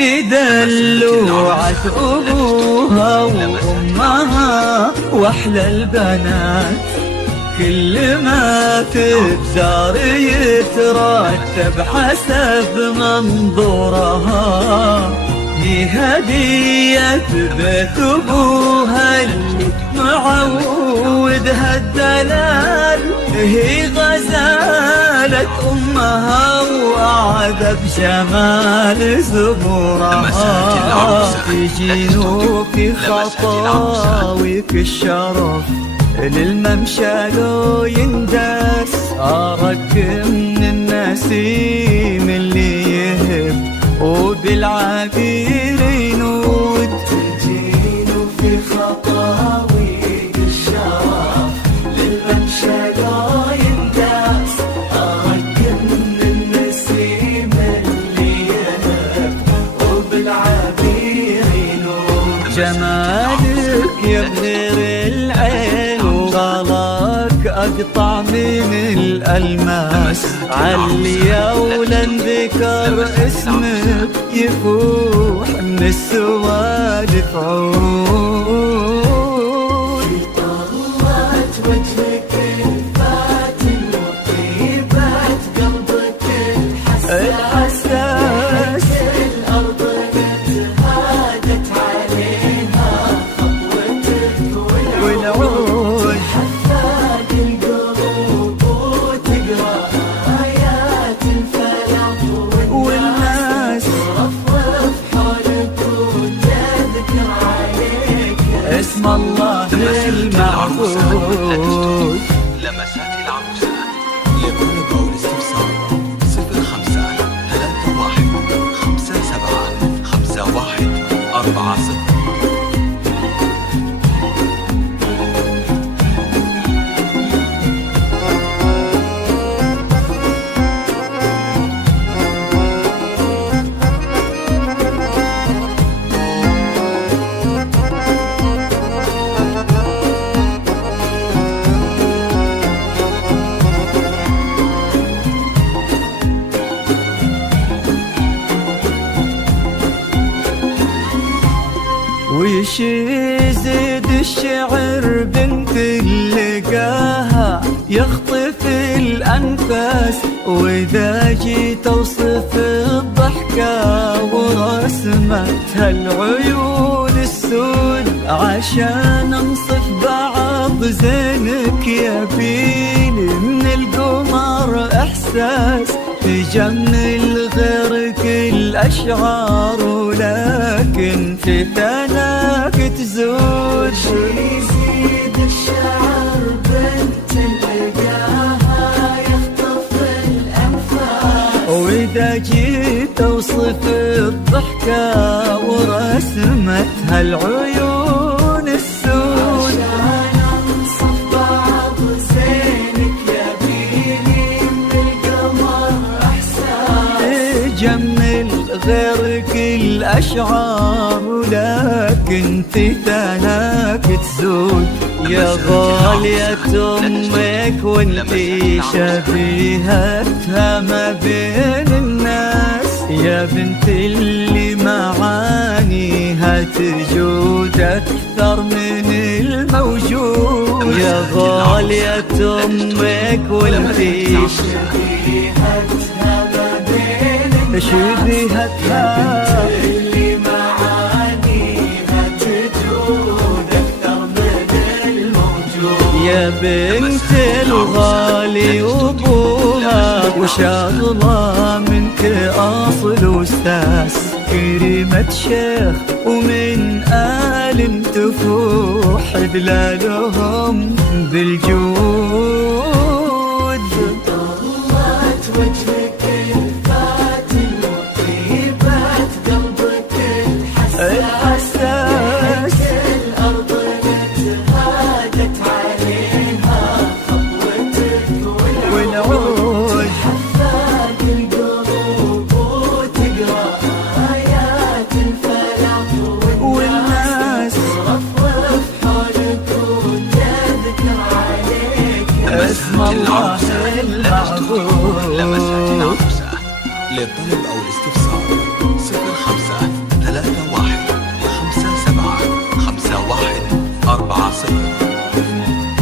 بدلوعة أبوها وأمها وأحلى البنات، كل ما تبزار يترتب حسب منظورها. هي هدية بيت أبوها اللي معودها الدلال، هي غزالة أمها وأعذب جمال زبورها. في جنوب خطاويك الشرف للممشى لو يندس، أرق من النسيم اللي يهب وبالعبير ينود. تجينو في خطاويك الشرف للممشى لو يندس، أرق من النسيم اللي يهب وبالعبير ينود. جمالك يبهر العين وغلاك أقطع من الألماس، عليا ولن ذكر اسمك يفوح من السوالف عود. في طلعت وجهك الفاتن وطيبات قلبك الحساس، الأرض نتهادت عليها خطوتك والعود. حفاد القلوب وتقرأ آيات الفلق والناس، رفرف حولك وتذكر عليك اسم الله المعبود. لمسات العروسة لطلب أو الاستفسار 0531575140. ويش يزيد الشعر بنت لقاها يخطف الأنفاس، وإذا جيت أوصف الضحكة ورسمتها العيون السود، عشان أنصف بعض زينك يبيني من القمر إحساس، تجمل غيرك الأشعار ولكن في ثناك تزود. يزيد الشعر بنت لقاها يخطف الأنفاس، وإذا جيت أوصف الضحكة ورسمتها العيون السود، عشان أنصف بعض زينك يبيني من القمر إحساس، جمل غيرك الأشعار ولكن في ثناك تزود. يا غالية أمك وانتي شبيهتها ما بين الناس، يا بنت اللي معانيها تجود أكثر من الموجود. يا غالية أمك وانتي شبيهتها ما بين الناس، شبيهتها اللي معانيها تجود أكثر من الموجود. يا بنت الغالي وابوها وشاغلة منك أصل وساس، كريمة شيخ ومن آل تفوح دلالهم بالجود. طلعت وجهك الفاتن وطيبات قلبك الحساس، الأرض نتهادت عليها خطوتك والعود. حفاد القلوب وتقرأ آيات الفلق والناس، رفرف حولك وتذكر عليك اسم الله المعبود. لمسات العروسة للطلب أو الاستفسار 05 القصيد.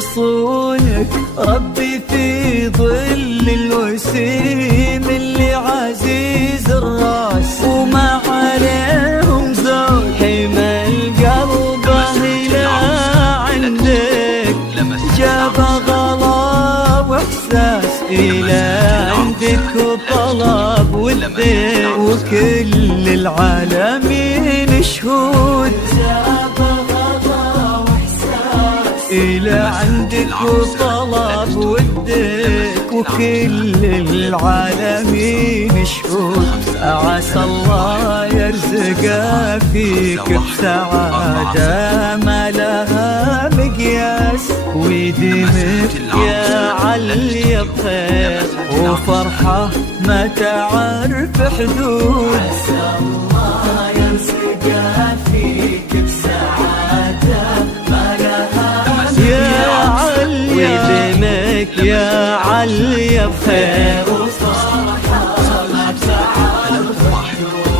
يصونك ربي في ظل الوسيم اللي عزيز الراس وما عليهم زول حمى القلب إلى عندك جاب غلا واحساس إلى عندك وطلب ودك وكل العالمين شهود إلى عندك وطلب ودك وكل العالمين شهود عسى الله يرزق فيك بسعادة ما لها مقياس ويديمك يا علي بخير وفرحة ما تعرف حدود عسى الله يرزق فيك بسعادة ما لها ويديمك يا علي بخير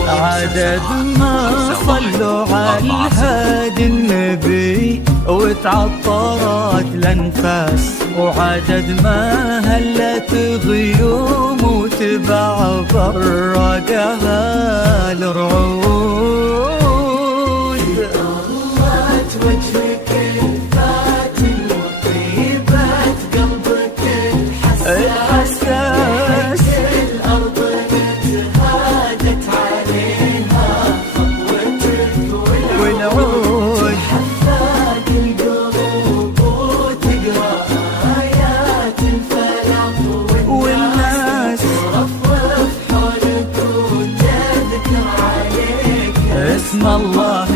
عدد ما صلوا على الهادي النبي وتعطرت الانفاس وعدد ما هلت غيوم وتبع بردها الرعود طلت وجهك الفاتن وطيبة قلبك الحساس الأرض تهادت عليها خطوتك والعود حفاك القلوب وتقرأ آيات الفلق والناس ترفرف حولك وتذكر عليك اسم الله